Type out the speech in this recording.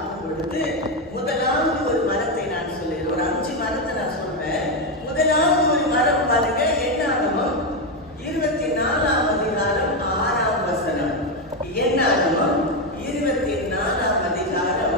பார்க்கும் பொழுது முதலாவது ஒரு மரத்தை நான் சொல்லுகிறேன். ஒரு 5 மரத்தை நான் சொல்றேன். முதலாவது ஒரு மரம் பாருங்க,